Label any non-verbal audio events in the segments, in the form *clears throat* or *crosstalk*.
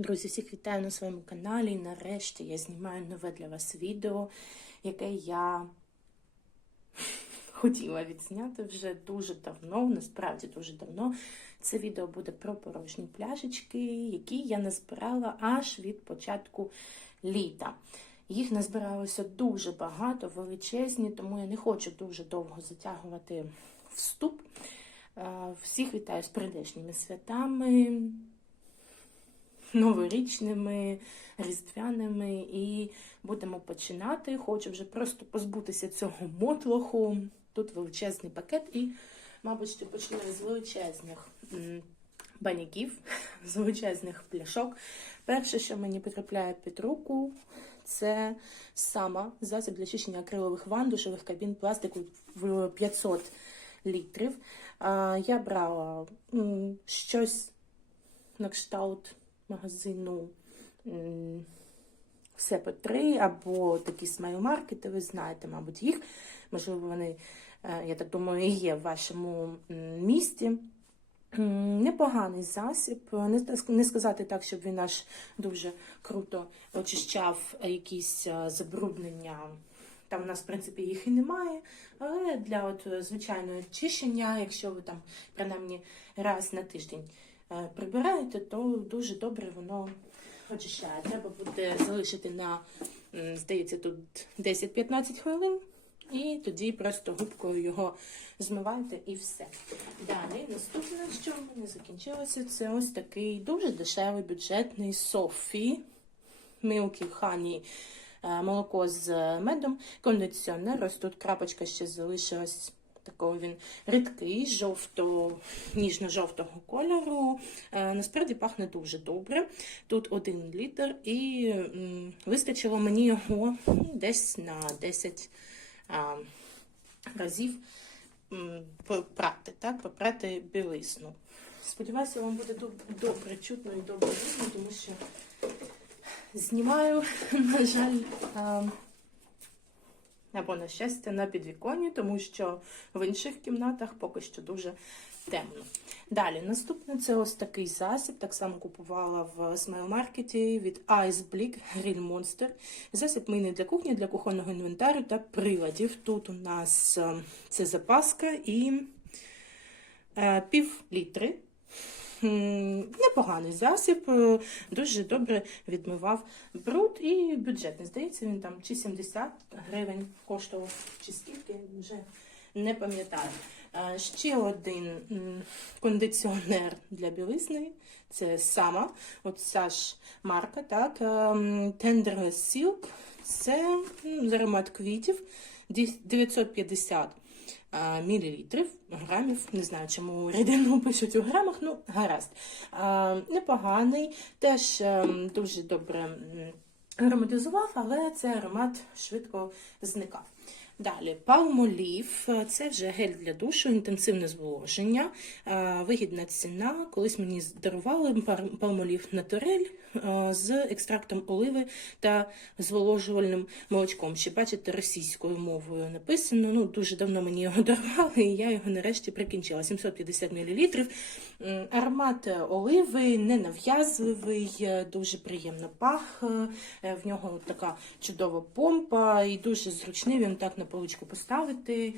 Друзі, всіх вітаю на своєму каналі. Нарешті я знімаю нове для вас відео, яке я *laughs* хотіла відзняти вже дуже давно, насправді дуже давно. Це відео буде про порожні пляшечки, які я назбирала аж від початку літа. Їх назбиралося дуже багато, величезні, тому я не хочу дуже довго затягувати вступ. Е, Всіх вітаю з прийдешніми святами новорічними, різдвяними, і будемо починати. Хочу вже просто позбутися цього мотлоху. Тут величезний пакет, і, мабуть, що почну з величезних баняків, з величезних пляшок. Перше, що мені потрапляє під руку, це сама засіб для чищення акрилових ванн, душових кабін пластику в 500 літрів. Я брала щось на кшталт магазину все по три або такі смайлмаркети, ви знаєте, мабуть, їх. Можливо, вони, е, я так думаю, є в вашому місті. Непоганий засіб, не, сказати так, щоб він аж дуже круто очищав якісь е, забруднення. Там у нас, в принципі, їх і немає. Але для от звичайного очищення, якщо ви там принаймні раз на тиждень прибираєте, то дуже добре воно очищає. Треба буде залишити на, здається, тут 10-15 хвилин. І тоді просто губкою його змиваєте і все. Далі, наступне, що в мене закінчилося, це ось такий дуже дешевий бюджетний Софі Milky Honey е, молоко з медом, кондиціонер. Ось тут крапочка ще залишилась. Такого він рідкий, жовто, ніжно-жовтого кольору. Е, насправді пахне дуже добре. Тут один літр, і вистачило мені його ну, десь на 10 разів попрати, так, попрати білизну. Сподіваюся, вам буде добре чутно і добре видно, тому що знімаю, *laughs* на жаль, або на щастя, на підвіконні, тому що в інших кімнатах поки що дуже темно. Далі, наступне це ось такий засіб. Так само купувала в смайлмаркеті від Ice Blick Grill Monster. Засіб мийний для кухні, для кухонного інвентарю та приладів. Тут у нас е, це запаска і е, пів літри. Непоганий засіб, е, дуже добре відмивав бруд і бюджетний. Здається, він там чи 70 гривень коштував, чи скільки, вже не пам'ятаю. Е, Ще один кондиціонер для білизни. Це сама, от ж марка, так, ем, Tender Silk. Це аромат квітів 950 а, мілілітрів, грамів. Не знаю, чому рідину пишуть у грамах, ну гаразд. Непоганий, теж ем, дуже добре ароматизував, але цей аромат швидко зникав. Далі, палмолів, це вже гель для душу, інтенсивне зволоження, вигідна ціна. Колись мені дарували палмолів натурель з екстрактом оливи та зволожувальним молочком. Ще бачите, російською мовою написано. Ну, дуже давно мені його *laughs* дарували, і я його нарешті прикінчила. 750 мл. Аромат оливи ненав'язливий, е, дуже приємно пах. е, В нього така чудова помпа і дуже зручний. Він так на поличку поставити.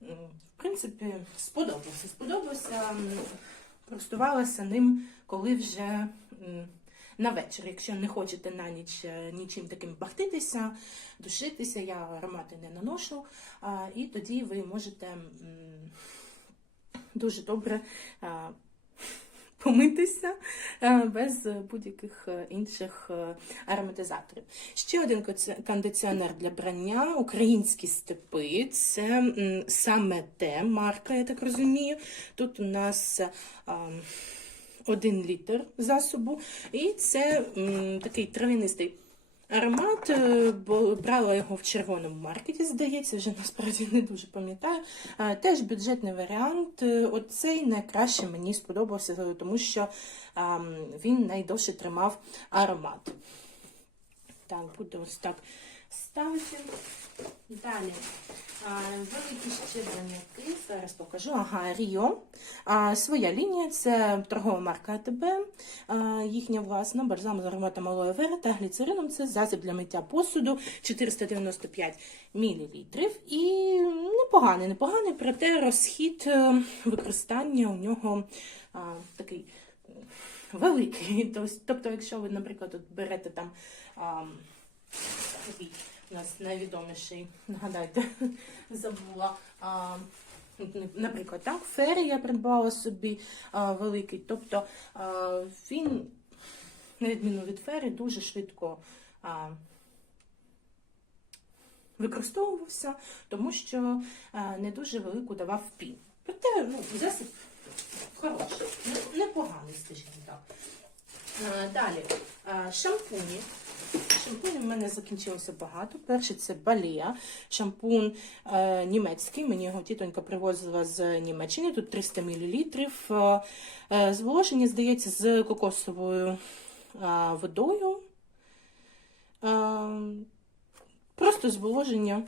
В принципі, сподобався. Сподобався. Користувалася ним, коли вже на вечір. Якщо не хочете на ніч е, нічим таким бахтитися, душитися, я аромати не наношу. І тоді ви можете дуже добре помитися е, без будь-яких е, інших ароматизаторів. Ще один кондиціонер для брання, українські степи. Це саме те марка, я так розумію. Тут у нас е, ам, один літр засобу, і це м, такий трав'янистий аромат. е, бо Брала його в червоному маркеті, здається, вже насправді не дуже пам'ятаю. Е, Теж бюджетний варіант. Е, Оцей найкраще мені сподобався, тому що ам, він найдовше тримав аромат. Так, буде ось так ставити. Далі. Великі ще баняки. Зараз покажу. Ага, Ріо. Своя лінія це торгова марка АТБ. Їхня власна бальзам з ароматом алоє вера та гліцерином. Це засіб для миття посуду 495 мл. І непоганий, непоганий, проте розхід е, використання у нього такий великий. *laughs* Тобто, якщо ви, наприклад, берете там такий у нас найвідоміший, нагадайте, *laughs* забула. А, наприклад, так, фері я придбала собі а, великий. Тобто а, він, на відміну від фері, дуже швидко а, використовувався, тому що а, не дуже велику давав пін. Проте ну, засіб хороший, непоганий, скажімо так. А, Далі а, шампуні. Шампунів в мене закінчилося багато. Перший це Балія, шампунь е, німецький. Мені його тітонька привозила з Німеччини. Тут 300 мл. Е, е, зволоження, здається, з кокосовою е, водою. Е, просто зволоження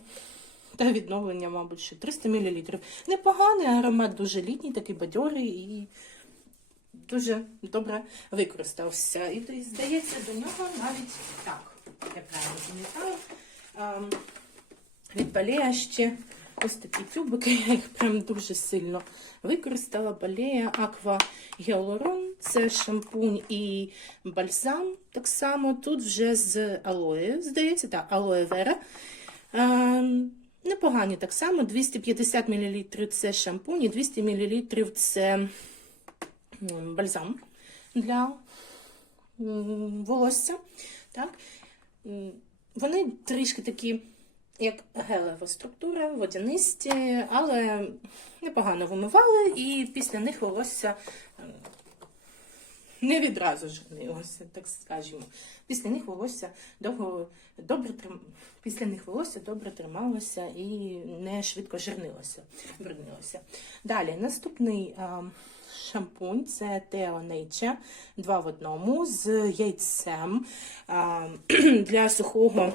та відновлення, мабуть, ще 300 мл. Непоганий аромат, дуже літній, такий бадьорий і дуже добре використався. І здається, до нього навіть так, я правильно пам'ятаю. Від ще ось такі тюбики, я їх прям дуже сильно використала. Балея Аква Гіалурон, це шампунь і бальзам. Так само тут вже з алоє, здається, так, алоє вера. Непогані так само, 250 мл це шампунь і 200 мл це бальзам для волосся. Так? Вони трішки такі, як гелева структура, водянисті, але непогано вимивали, і після них волосся не відразу жирнилося, так скажімо. Після них волосся довго добре трим... після них волосся добре трималося і не швидко жирнилося. бруднилося. Далі наступний шампунь це Teo Nature 2 в одному з яйцем *clears throat* для сухого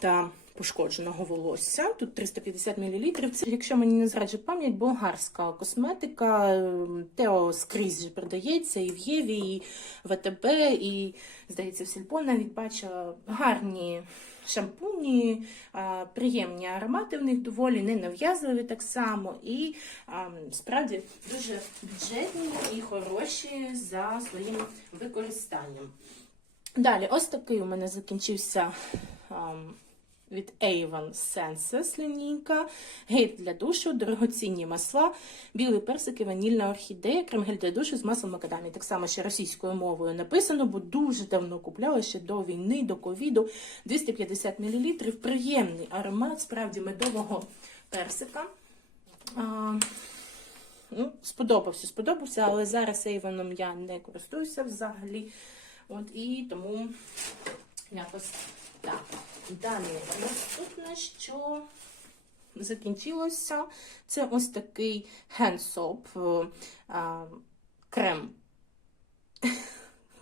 та пошкодженого волосся. Тут 350 мл. Це, якщо мені не зраджує пам'ять, болгарська косметика. Ем, Тео скрізь продається і в Єві, і в АТБ, і, здається, в Сільпо навіть бачила гарні шампуні, приємні аромати в них доволі ненав'язливі так само. І справді дуже бюджетні і хороші за своїм використанням. Далі, ось такий у мене закінчився. Від Avon Senses лінійка, гель для душу, дорогоцінні масла, білий персик і ванільна орхідея, крем-гель для душу з маслом макадамі. Так само ще російською мовою написано, бо дуже давно купляла ще до війни, до ковіду. 250 мл. Приємний аромат, справді медового персика. А, ну, сподобався, сподобався, але зараз Avon я не користуюся взагалі. От, і тому якось так. Далі, наступне, що закінчилося, це ось такий а, крем. *laughs*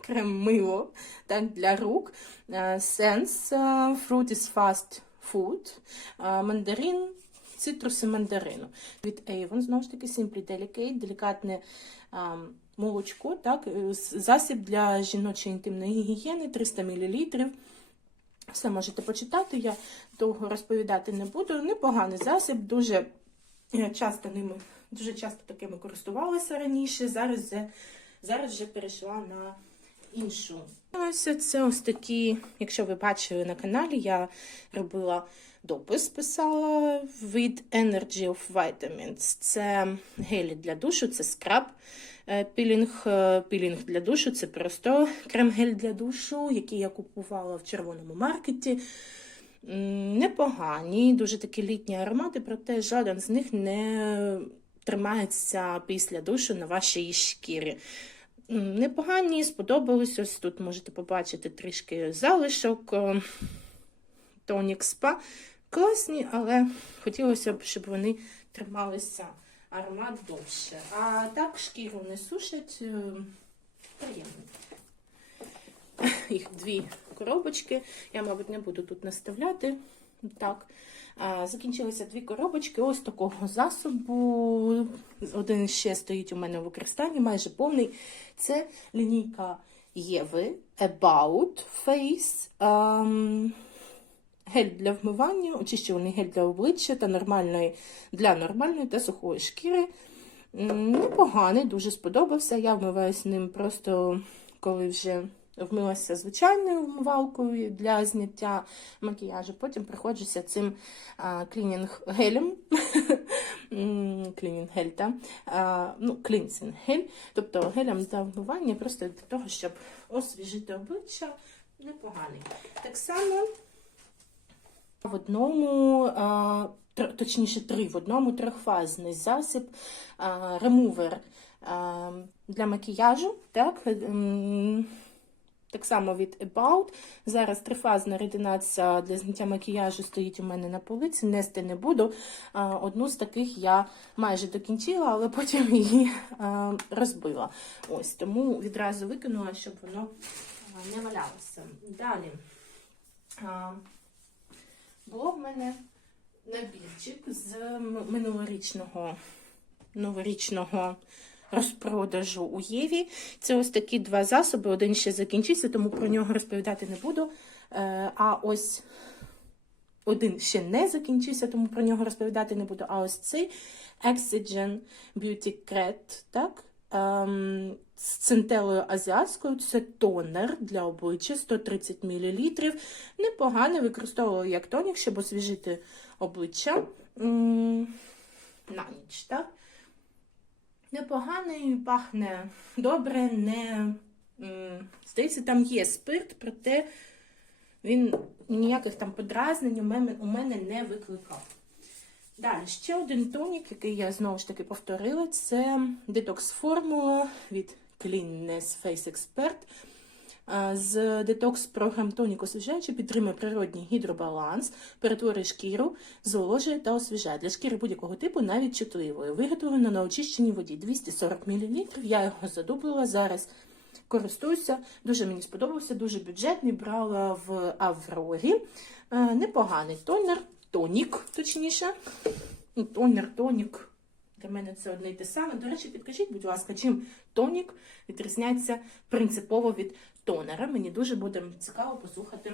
Крем-мило так, для рук. Е, Sense е, Fruit is Fast Food. Е, Мандарин, цитруси мандарину. Від Avon, знову ж таки, Simply Delicate, делікатне а, молочко, так, засіб для жіночої інтимної гігієни 300 мл. Все можете почитати, я довго розповідати не буду. Непоганий засіб, дуже е, часто ними, дуже часто такими користувалася раніше. Зараз вже, зараз вже перейшла на іншу. Ось це ось такі, якщо ви бачили на каналі, я робила допис, писала від Energy of Vitamins. Це гелі для душу, це скраб. Е, Пілінг, е, пілінг для душу це просто крем-гель для душу, який я купувала в червоному маркеті. Непогані, дуже такі літні аромати, проте жоден з них не тримається після душу на вашій шкірі. Непогані, сподобались. Ось тут можете побачити трішки залишок. е, Тонік спа. Класні, але хотілося б, щоб вони трималися аромат довше. А так шкіру не сушать. е, Приємно. *laughs* їх дві коробочки. Я, мабуть, не буду тут наставляти. Так. Закінчилися дві коробочки ось такого засобу. Один ще стоїть у мене в використанні, майже повний. Це лінійка Єви About Face. Гель для вмивання, очищувальний гель для обличчя та нормальної для нормальної та сухої шкіри. Непоганий, дуже сподобався. Я вмиваюся ним просто коли вже вмилася звичайною вмивалкою для зняття макіяжу. Потім приходжуся цим клінінг гелем. *laughs* Клінінг гель, та? Ну, клінсінг гель, тобто гелем для вмивання, просто для того, щоб освіжити обличчя. Непоганий. Так само в одному, точніше, три в одному трьохфазний засіб, ремувер для макіяжу. Так, ем, так само від About. Зараз трифазна рідина ця для зняття макіяжу стоїть у мене на полиці, нести не буду. Одну з таких я майже докінчила, але потім її розбила. Ось, тому відразу викинула, щоб воно не валялося. Далі. Було в мене набірчик з минулорічного новорічного розпродажу у Єві. Це ось такі два засоби. Один ще закінчився, тому про нього розповідати не буду. Е, А ось один ще не закінчився, тому про нього розповідати не буду. А ось цей Oxygen Beauty Cret, так? Ем, з центелою азіатською, це тонер для обличчя 130 мл. Непогано використовую як тонік, щоб освіжити обличчя на ніч. Так? Непоганий, пахне добре, не здається, там є спирт, проте він ніяких там подразнень у мене не викликав. Далі, ще один тонік, який я знову ж таки повторила, це Detox формула від Cleanness Face Expert. З детокс програм тонік освіжаючи підтримує природній гідробаланс, перетворює шкіру, зволожує та освіжає. Для шкіри будь-якого типу, навіть чутливої. Виготовлено на очищеній воді 240 мл. Я його задублила зараз. Користуюся, дуже мені сподобався, дуже бюджетний. Брала в Аврорі. Е, Непоганий тонер, тонік, точніше. Ну, Тонер, тонік. Для мене це одне й те саме. До речі, підкажіть, будь ласка, чим тонік відрізняється принципово від тонера. Мені дуже буде цікаво послухати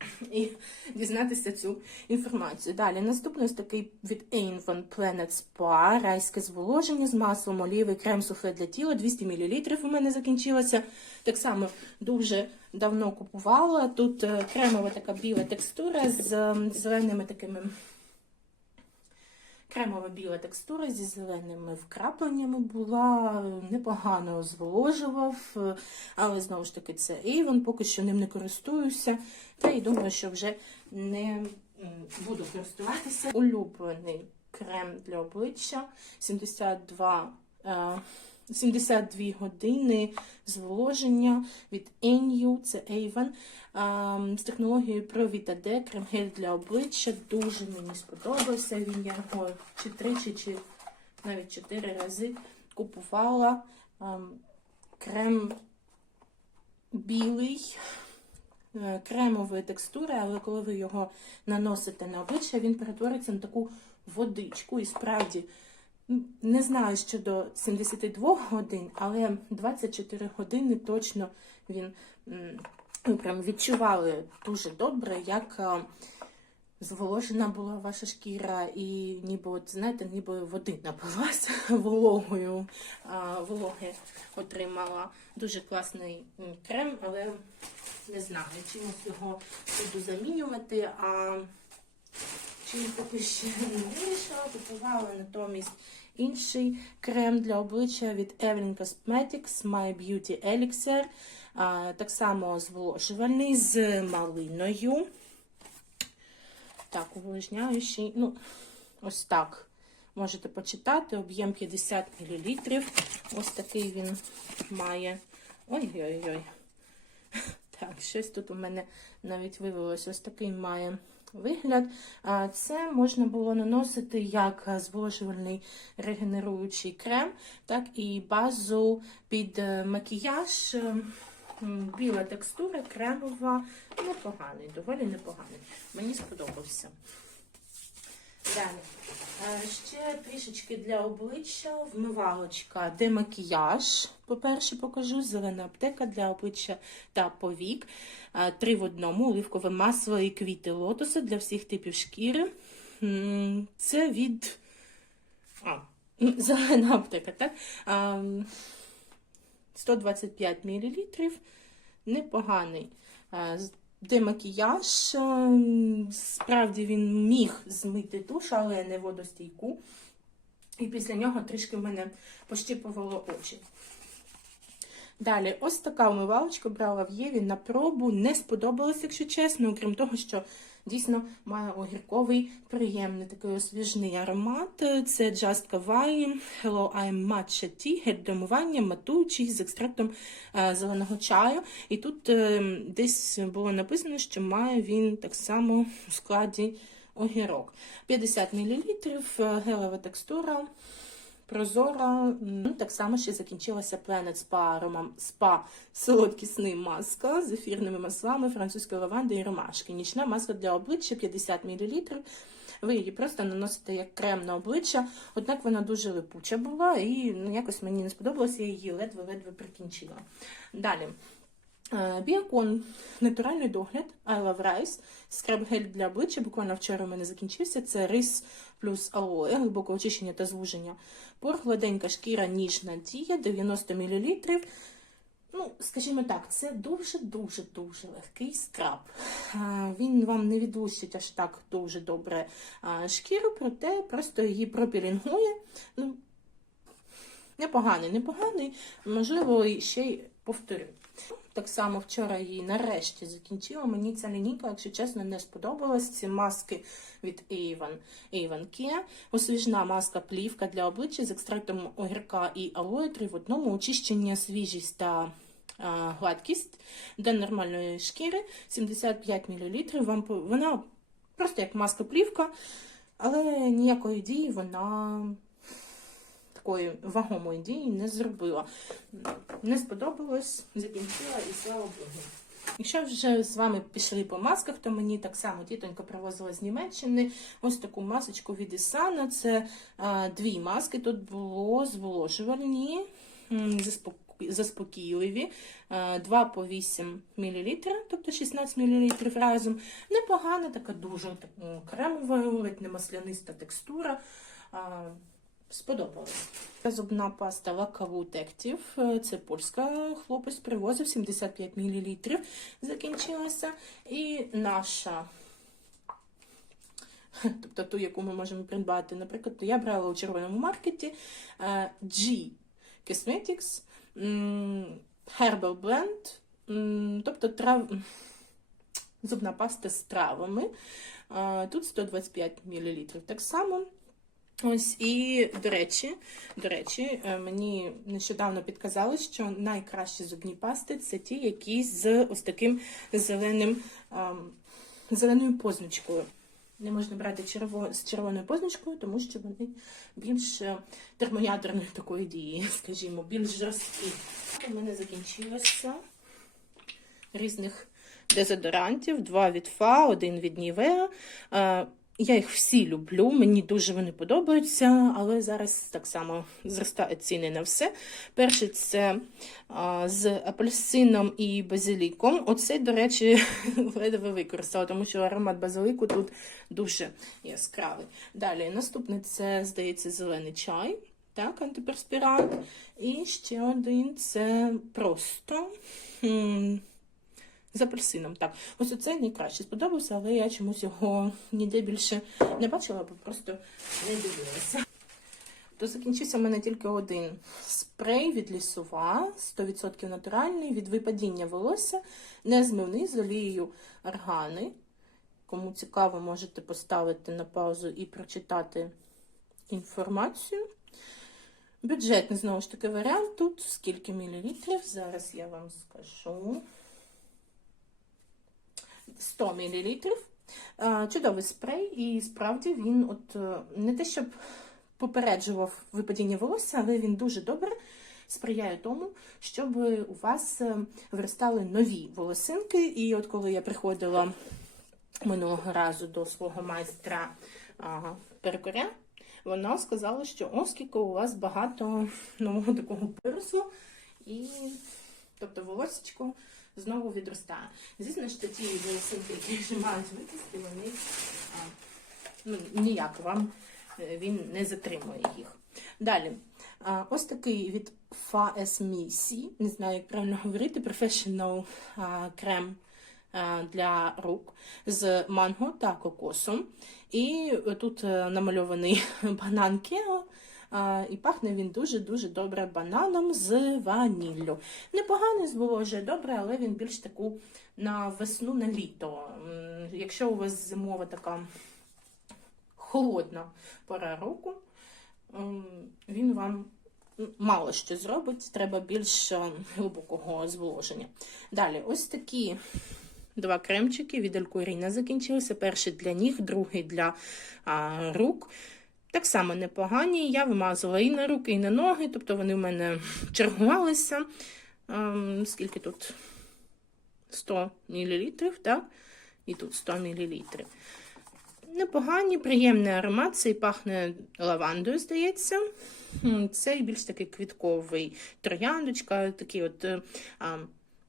*coughs* і дізнатися цю інформацію. Далі наступний ось такий від Avon Planet Spa, райське зволоження з маслом оліви, крем суфле для тіла, 200 мл у мене закінчилося. Так само дуже давно купувала. Тут е, кремова така біла текстура з зеленими такими. Кремова біла текстура зі зеленими вкрапленнями була, непогано зволожував, але знову ж таки це Avon, поки що ним не користуюся. Та й думаю, що вже не буду користуватися. Улюблений крем для обличчя 72, е, 72 години зволоження від Enyu, це Avon. З технологією Provita крем-гель для обличчя. Дуже мені сподобався. Він я його чи тричі, чи навіть чотири рази купувала. Ем, крем білий, е, кремової текстури, але коли ви його наносите на обличчя, він перетвориться на таку водичку. І справді не знаю щодо 72 годин, але 24 години точно він. м, прям відчували дуже добре, як е, зволожена була ваша шкіра, і ніби, от, знаєте, ніби води напилася *laughs* вологою, вологи отримала. Дуже класний крем, але не знаю, чимось його буду замінювати. А чим поки ще не вирішила, купувала натомість інший крем для обличчя від Evelyn Cosmetics My Beauty Elixir. Так само зволожувальний з малиною. Так, увлажняючий. Ну, ось так. Можете почитати. Об'єм 50 мл. Ось такий він має. Ой-ой-ой. Так, щось тут у мене навіть вивелось. Ось такий має вигляд. Це можна було наносити як зволожувальний регенеруючий крем, так і базу під е, макіяж. Е, Біла текстура, кремова, непоганий, доволі непоганий. Мені сподобався. Далі. Е, Ще трішечки для обличчя, вмивалочка, демакіяж. По-перше, покажу зелена аптека для обличчя та повік. Е, Три в одному, оливкове масло і квіти лотоса для всіх типів шкіри. Це від. А, *laughs* зелена аптека, так? Ем, 125 мл. Непоганий. Е, Демакіяж. ем, Справді він міг змити туш, але не водостійку. І після нього трішки в мене пощипувало очі. Далі, ось така умивалочка брала в Єві на пробу. Не сподобалось, якщо чесно, окрім того, що дійсно має огірковий, приємний такий освіжний аромат. Це Just Kawaii Hello I'm Matcha Tea, гель для умивання, матуючий з екстрактом е, зеленого чаю. І тут е, десь було написано, що має він так само у складі огірок. 50 мл, гелева текстура. Прозора, ну, так само ще закінчилася Planet Spa Aroma Spa солодкісний маска з ефірними маслами французької лаванди і ромашки. Нічна маска для обличчя 50 мл. Ви її просто наносите як крем на обличчя, однак вона дуже липуча була і ну, якось мені не сподобалося, я її ледве-ледве прикінчила. Далі. Е, Біакон, натуральний догляд, I Love Rice, скраб-гель для обличчя, буквально вчора у мене закінчився. Це рис плюс алоe, глибоке очищення та звуження. Пор, гладенька шкіра, ніжна дія, 90 мл. Ну, скажімо так, це дуже-дуже-дуже легкий скраб. Він вам не відлущить аж так дуже добре шкіру, проте просто її пропілінгує. Ну, непоганий, непоганий, можливо, ще й повторю. Так само вчора її нарешті закінчила. Мені ця лінійка, якщо чесно, не сподобалась. Ці маски від Avon, Avon Care. Освіжна маска плівка для обличчя з екстрактом огірка і алоє три в одному. Очищення, свіжість та а, гладкість для нормальної шкіри 75 мл. Вам вона просто як маска плівка, але ніякої дії вона такої вагомої дії не зробила. Не сподобалось, закінчила і слава Богу. Якщо вже з вами пішли по масках, то мені так само тітонька привозила з Німеччини ось таку масочку від Ісана. Це а, дві маски. Тут було зволожувальні, заспокійливі, а, 2 по 8 мл, тобто 16 мл разом. Непогана, така дуже так, кремова, ледь не масляниста текстура. А, Сподобалось. Зубна паста Лакавут Active. Це польська хлопець привозив 75 мл. Закінчилася. І наша, *laughs* тобто ту, яку ми можемо придбати, наприклад, я брала у червоному маркеті е, G Cosmetics Herbal Blend, тобто трав... зубна паста з травами. Е, Тут 125 мл. Так само. Ось і до речі, до речі, е, мені нещодавно підказали, що найкращі зубні пасти це ті, які з ось таким зеленим ем, зеленою позначкою. Не можна брати черво, з червоною позначкою, тому що вони більш е, термоядерної такої дії, *laughs* скажімо, більш жорсткі. У мене закінчилося різних дезодорантів, два від ФА, один від Нівеа. Я їх всі люблю, мені дуже вони подобаються, але зараз так само зростають ціни на все. Перший це а, з апельсином і базиліком. Оцей, до речі, *laughs* ледве використала, тому що аромат базилику тут дуже яскравий. Далі, наступний це, здається, зелений чай, так, антиперспірант. І ще один це просто. м, з апельсином. Так, ось оцей найкраще сподобався, але я чомусь його *laughs* ніде більше не бачила, бо просто не дивилася. То закінчився в мене тільки один спрей від лісова, 100% натуральний, від випадіння волосся, незмивний з олією органи. Кому цікаво, можете поставити на паузу і прочитати інформацію. Бюджетний, знову ж таки, варіант. Тут скільки мілілітрів, зараз я вам скажу. 100 мл. Чудовий спрей, і справді він от е, не те, щоб попереджував випадіння волосся, але він дуже добре сприяє тому, щоб у вас е, виростали нові волосинки. І от коли я приходила минулого разу до свого майстра а, перукаря, вона сказала, що оскільки у вас багато нового такого виросло, і тобто волосечко знову відростає. Звісно, що ті волосинки, які вже мають вирости, вони а, ну, ніяк вам е, він не затримує їх. Далі. А, ось такий від FASMC, не знаю, як правильно говорити, Professional а, крем для рук з манго та кокосом. І тут е, намальований *laughs* банан Кео. І пахне він дуже-дуже добре бананом з ваніллю. Непоганий зволожує добре, але він більш таку на весну, на літо. Якщо у вас зимова така холодна пора року, він вам мало що зробить, треба більш е, глибокого зволоження. Далі, ось такі два кремчики від Алькуріна закінчилися. Перший для ніг, другий для а, рук. Так само непогані. Я вимазала і на руки, і на ноги, тобто вони в мене чергувалися. Ем, скільки тут? 100 мл, так? І тут 100 мл. Непогані, приємний аромат, цей пахне лавандою, здається. Цей більш такий квітковий трояндочка, такі от е, а,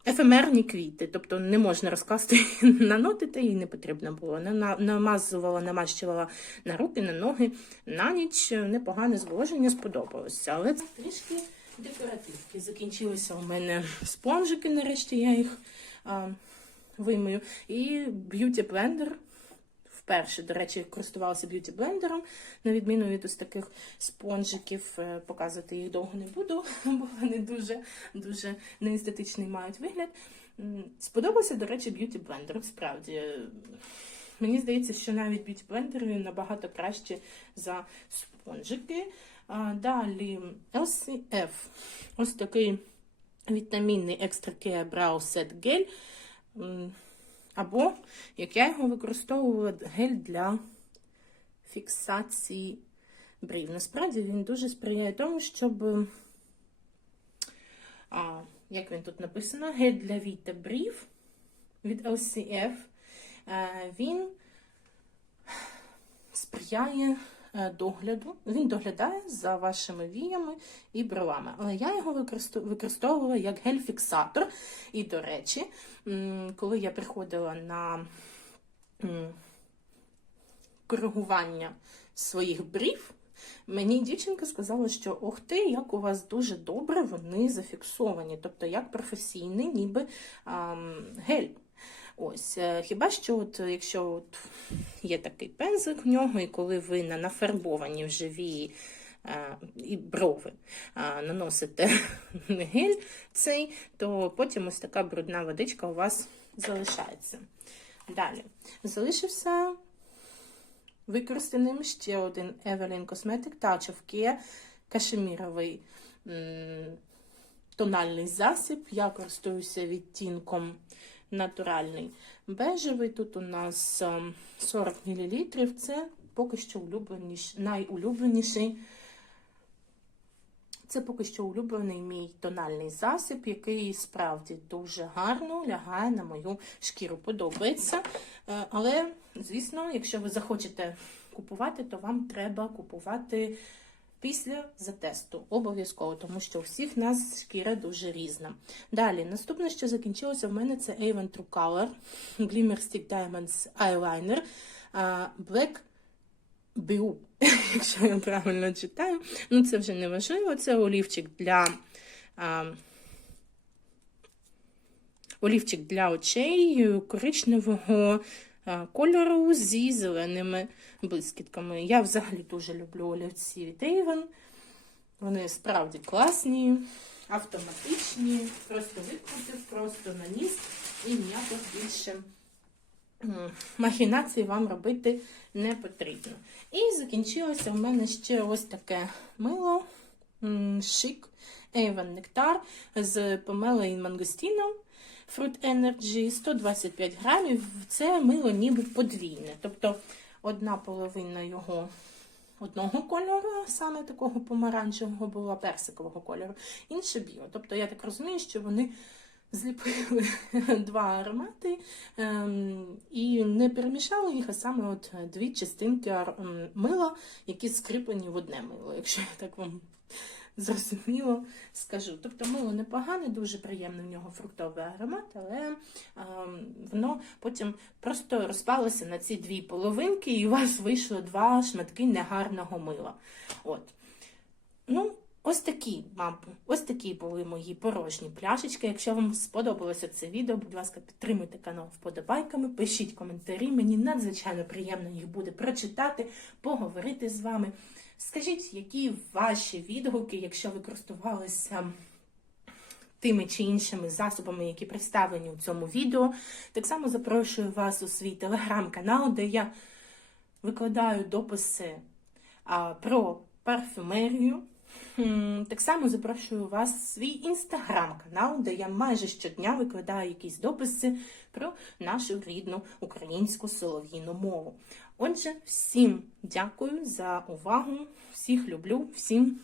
ефемерні квіти. Тобто не можна розкласти *laughs* на ноти, та їй не потрібно було. На- Намазувала, намащувала на руки, на ноги. На ніч непогане зволоження сподобалося. Але це трішки декоративки. Закінчилися у мене спонжики, нарешті я їх а, вимию. І б'юті блендер. Вперше, до речі, користувалася б'юті блендером, на відміну від ось таких спонжиків. Е, Показувати їх довго не буду, *laughs* бо вони дуже дуже неестетичний мають вигляд. Сподобався, до речі, б'юті блендер. Справді. Мені здається, що навіть б'юті блендери набагато краще за спонжики. Далі LCF. Ось такий вітамінний Care Brow Set Gel. Або, як я його використовувала, гель для фіксації брів. Насправді він дуже сприяє тому, щоб, а, як він тут написано, гель для віта брів від LCF. Е, Він сприяє догляду. Він доглядає за вашими віями і бровами. Але я його використовувала як гель-фіксатор. І, до речі, коли я приходила на коригування своїх брів, мені дівчинка сказала, що ох ти, як у вас дуже добре вони зафіксовані, тобто як професійний, ніби ам, гель. Ось, е, хіба що, от, е, якщо от є такий пензик в нього, і коли ви на нафарбовані вже вії е, і брови наносите *laughs* гель цей, то потім ось така брудна водичка у вас залишається. Далі. Залишився використаним ще один Evelyn Cosmetic Touch of Care кашеміровий тональний засіб. Я користуюся відтінком натуральний бежевий. Тут у нас ем, 40 мл. Це поки що улюбленіш, найулюбленіший. Це поки що улюблений мій тональний засіб, який справді дуже гарно лягає на мою шкіру. Подобається. Е, Але, звісно, якщо ви захочете купувати, то вам треба купувати після затесту. Обов'язково, тому що у всіх нас шкіра дуже різна. Далі, наступне, що закінчилося в мене, це Avon True Color Glimmer Stick Diamonds Eyeliner Black Blue, *laughs* якщо я правильно читаю. Ну, це вже не важливо. Це олівчик для. Олівчик для очей коричневого а, кольору зі зеленими блискітками. Я взагалі дуже люблю олівці від Avon. Вони справді класні, автоматичні, просто викрутив, просто наніс і ніяких більше махінацій вам робити не потрібно. І закінчилося в мене ще ось таке мило шик Avon Nectar з помелою мангостіном. Fruit Energy 125 грамів. Це мило ніби подвійне. Тобто одна половина його одного кольору, саме такого помаранчевого було персикового кольору, інше біо. Тобто я так розумію, що вони зліпили *laughs* два аромати ем, і не перемішали їх, а саме от дві частинки мила, які скріплені в одне мило, якщо я так вам *laughs* зрозуміло скажу. Тобто мило непогане, дуже приємний в нього фруктовий аромат, але ем, воно потім просто розпалося на ці дві половинки, і у вас вийшло два шматки негарного мила. От. Ну, ось такі, мабуть, ось такі були мої порожні пляшечки. Якщо вам сподобалося це відео, будь ласка, підтримуйте канал вподобайками, пишіть коментарі. Мені надзвичайно приємно їх буде прочитати, поговорити з вами. Скажіть, які ваші відгуки, якщо ви користувалися тими чи іншими засобами, які представлені у цьому відео. Так само запрошую вас у свій телеграм-канал, де я викладаю дописи про парфюмерію. Так само запрошую вас в свій інстаграм-канал, де я майже щодня викладаю якісь дописи про нашу рідну українську солов'їну мову. Отже, всім дякую за увагу, всіх люблю, всім